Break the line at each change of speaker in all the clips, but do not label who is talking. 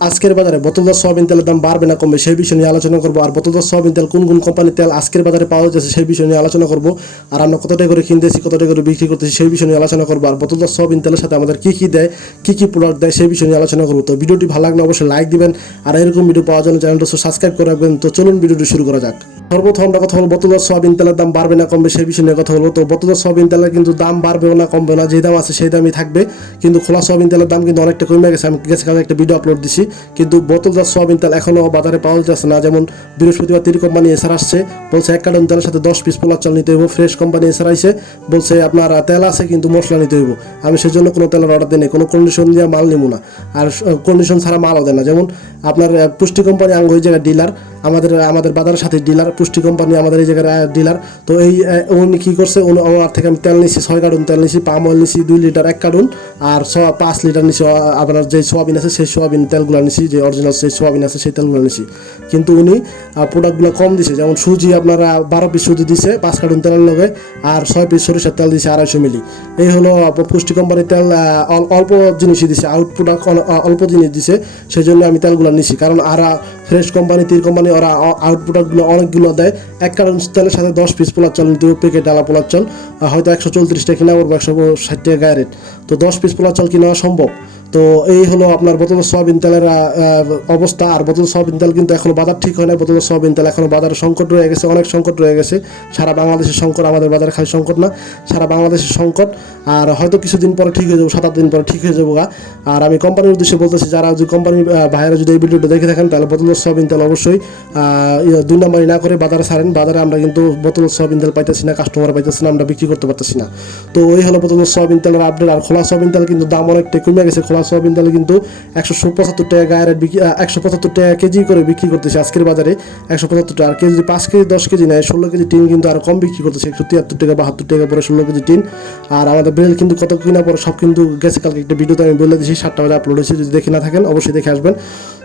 আজকের বাজারে বোতলদার সয়াবিন তেলের দাম বাড়বে না কমবে সেই বিষয় নিয়ে আলোচনা করব। আর বোতলদার সয়াবিন তেল, কোন কোন কোম্পানির তেল আজকের বাজারে পাওয়া যাচ্ছে সেই বিষয় নিয়ে আলোচনা করব। আর আমরা কতটা করে কিনতেছি কতটা করে বিক্রি করতেছি সেই বিষয় নিয়ে আলোচনা করব। আর বোতলদার সয়াবিন তেলের সাথে আমাদের কী কী দেয়, কী কী প্রোডাক্ট দেয় সেই বিষয় নিয়ে আলোচনা করব। তো ভিডিওটি ভালো লাগলে অবশ্যই লাইক দিবেন। আর এরকম ভিডিও পাওয়ার জন্য চ্যানেলটা সাবস্ক্রাইব করে রাখবেন। তো চলুন ভিডিওটি শুরু করা যাক। সর্বপ্রথম আমরা কথা বলব বোতলদার সয়াবিন তেলের দাম বাড়বে না, কমবে সেই বিষয় কথা বলব তো বোতলদার সয়াবিন তেলের কিন্তু দাম বাড়বেও না কমবে না, যে দাম আছে সেই দামই থাকবে। কিন্তু খোলা সোয়াবিন তেলের দাম কিন্তু অনেকটা কমে গেছে। আমি গেছে কালকে একটা ভিডিও আপলোড দিছি। কিন্তু বোতলদার সোয়াবিন তেল এখনও বাজারে পাওয়া যাচ্ছে না। যেমন বৃহস্পতিবার তিরি কোম্পানি এসার আসছে, বলছে এক কার্টন তেলের সাথে দশ পিস পোলার চাল নিতে হইব। ফ্রেশ কোম্পানি এসার আইসে বলছে আপনার তেল আছে কিন্তু মশলা নিতে হইব। আমি সেই জন্য কোনো তেলের অর্ডার দিই কোনো কন্ডিশন দিয়ে মাল নিব না। আর কন্ডিশন ছাড়া মালও দেয় না। যেমন আপনার পুষ্টি কোম্পানি আঙ্গ ওই জায়গায় ডিলার আমাদের আমাদের বাজারের সাথে ডিলার, পুষ্টি কোম্পানি আমাদের এই জায়গার ডিলার তো এই উনি কী করছে, উনি আমার থেকে আমি তেল নিছি, ছয় কার্টুন তেল নিছি, পাম অয়েল নিছি, দুই লিটার এক কার্টুন, আর ছ, পাঁচ লিটার নিছি আপনার যে সোয়াবিন আছে, সেই সোয়াবিন তেলগুলো নিছি, যে অরিজিনাল সেই সোয়াবিন আছে, সেই তেলগুলো নিছি। কিন্তু উনি প্রোডাক্টগুলো কম দিছে, যেমন সুজি আপনারা বারো পিস সুজি দিছে, পাঁচ কার্টুন তেলের লগে, আর ছয় পিস সরিষার তেল দিছে আড়াইশো মিলি এই হলো পুষ্টি কোম্পানির তেল অল্প জিনিসই দিছে আউট প্রোডাক্ট অল্প জিনিস দিছে, সেই জন্য আমি তেলগুলো নিছি। কারণ আর ফ্রেশ কোম্পানি তীর কোম্পানি ওরা আউট অনেকগুলো দেয়। এক কারণ তেলের সাথে দশ পিস পোলার চাল হবে প্যাকেট আলা পোলার চাল হয়তো একশো চৌত্রিশ টাকা কিনা পড়বে একশো ষাট টাকা গায়ে রেট তো দশ পিস পোলার চাল কিনা সম্ভব? তো এই হলো আপনার বোতল সয়াবিন তেলের অবস্থা। আর বোতল সয়াবিন তেল কিন্তু এখনও বাজার ঠিক হয় না বোতল সয়াবিন তেল এখনও বাজারে সংকট রয়ে গেছে অনেক সংকট রয়ে গেছে। সারা বাংলাদেশের সংকট আমাদের বাজারে খালি সংকট না সারা বাংলাদেশের সংকট। আর হয়তো কিছুদিন পরে ঠিক হয়ে যাব সাত আট দিন পরে ঠিক হয়ে যাব গা। আর আমি কোম্পানির উদ্দেশ্যে বলতেছি যারা যদি কোম্পানির ভাইয়েরা যদি এই ভিডিওটা দেখে থাকেন তাহলে বোতল সয়াবিন তেল অবশ্যই ইয়ে, দুই নম্বরই না করে বাজারে ছাড়েন বাজারে আমরা কিন্তু বোতল, সয়াবিন তেল পাইতেছি না কাস্টমার পাইতেছি না, আমরা বিক্রি করতে পারতেছি না। তো ওই হলো বোতল সয়াবিন তেলের আপডেট আর খোলা সয়াবিন তেল কিন্তু দাম অনেকটা কমে গেছে। খোলা সয়াবিন তেল কিন্তু একশো পঁচাত্তর টাকা গায়ের বিক্রি একশো পঁচাত্তর টাকা কেজি করে বিক্রি করতেছে আজকের বাজারে। একশো পঁচাত্তর টাকা, আর কেজি পাঁচ কেজি, দশ কেজি নেয় ষোলো কেজি টিন কিন্তু আরও কম বিক্রি করতেছে, একশো তিয়াত্তর টাকা, বাহাত্তর টাকা পরে ষোলো কেজি টিন। আর আমাদের বেল কিন্তু কত কিনা পরে সব কিন্তু গেছে, কালকে একটা ভিডিওতে আমি বলে দিয়েছি, সাতটা বাজে আপলোড হয়েছে, যদি দেখে না থাকেন, অবশ্যই দেখে আসবেন।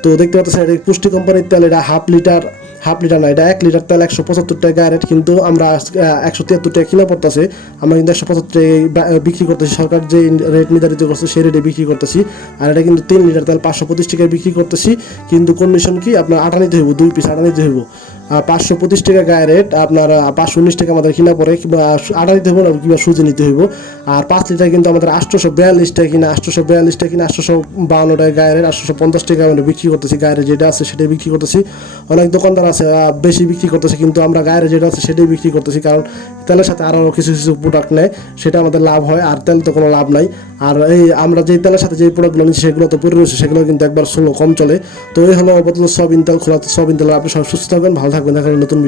তো দেখতে পাচ্ছেন, এটা পুষ্টি কোম্পানির তেল, এটা হাফ লিটার হাফ লিটার না, এটা এক লিটার তেল একশো পঁচাত্তর টাকা রেট কিন্তু আমরা একশো তিয়াত্তর টাকা কিনা পড়তেছে। আমরা কিন্তু একশো পঁচাত্তর বিক্রি করতেছি। সরকার যে রেট নির্ধারিত করছে, সেই রেটে বিক্রি করতেছি। আর এটা কিন্তু তিন লিটার তেল পাঁচশো পঁচিশ টাকায় বিক্রি করতেছি। কিন্তু কন্ডিশন কি? আপনার আটা নিতে হইব, দুই পিস আটা নিতে হইব। পাঁচশো পঁচিশ টাকা গায়ে রেট আপনার পাঁচশো উনিশ টাকা আমাদের কিনা পড়ে, কিংবা আটা দিতে হইব না, কিংবা সুজি নিতে হইব। আর পাঁচ লিটার কিন্তু আমাদের আটশোশো বিয়াল্লিশ টাকা কিনা, আটশোশো বিয়াল্লিশ টাকা কিনা, আটশোশো বাউন্ন টাকা গায়ে রেট আটশোশো পঞ্চাশ টাকা আমরা বিক্রি করতেছি, গায়ে যেটা আছে সেটাই বিক্রি করতেছি। অনেক দোকানদার আছে বেশি বিক্রি করতেছে, কিন্তু আমরা গায়ে যেটা আছে সেটাই বিক্রি করতেছি, কারণ তেলের সাথে আরও কিছু কিছু প্রোডাক্ট নেয়, সেটা আমাদের লাভ হয়, আর তেল তো কোনো লাভ নাই। আর এই আমরা যেই তেলের সাথে যেই প্রোডাক্টগুলো নিচ্ছি, সেগুলো তো পড়ে রয়েছে, সেগুলো কিন্তু একবার স্লো কম চলে। তো এই হলো বোতল সয়াবিন তেল, খোলা সয়াবিন তেল, আপনি সব সুস্থ থাকবেন, ভালো থাকবেন। দেখেন নতুন